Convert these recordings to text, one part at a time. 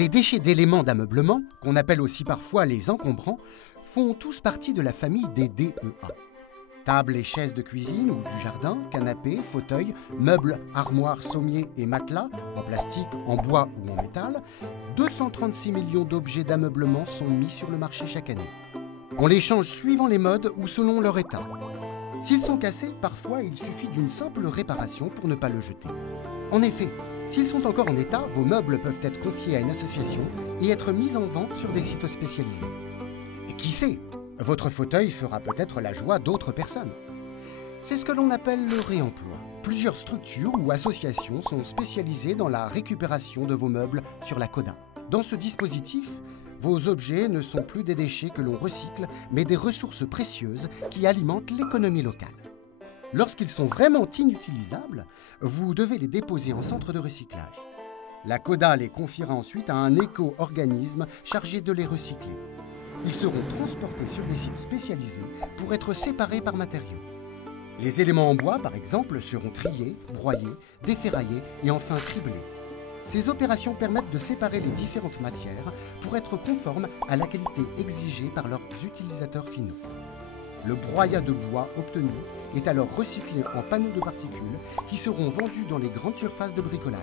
Les déchets d'éléments d'ameublement, qu'on appelle aussi parfois les encombrants, font tous partie de la famille des DEA. Tables et chaises de cuisine ou du jardin, canapés, fauteuils, meubles, armoires, sommiers et matelas, en plastique, en bois ou en métal, 236 millions d'objets d'ameublement sont mis sur le marché chaque année. On les change suivant les modes ou selon leur état. S'ils sont cassés, parfois il suffit d'une simple réparation pour ne pas le jeter. En effet, s'ils sont encore en état, vos meubles peuvent être confiés à une association et être mis en vente sur des sites spécialisés. Et qui sait, votre fauteuil fera peut-être la joie d'autres personnes. C'est ce que l'on appelle le réemploi. Plusieurs structures ou associations sont spécialisées dans la récupération de vos meubles sur la CODA. Dans ce dispositif, vos objets ne sont plus des déchets que l'on recycle, mais des ressources précieuses qui alimentent l'économie locale. Lorsqu'ils sont vraiment inutilisables, vous devez les déposer en centre de recyclage. La CODA les confiera ensuite à un éco-organisme chargé de les recycler. Ils seront transportés sur des sites spécialisés pour être séparés par matériaux. Les éléments en bois, par exemple, seront triés, broyés, déferraillés et enfin criblés. Ces opérations permettent de séparer les différentes matières pour être conformes à la qualité exigée par leurs utilisateurs finaux. Le broyat de bois obtenu est alors recyclé en panneaux de particules qui seront vendus dans les grandes surfaces de bricolage.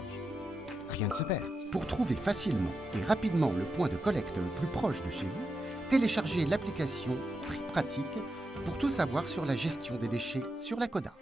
Rien ne se perd. Pour trouver facilement et rapidement le point de collecte le plus proche de chez vous, téléchargez l'application TriPratique pour tout savoir sur la gestion des déchets sur la CODA.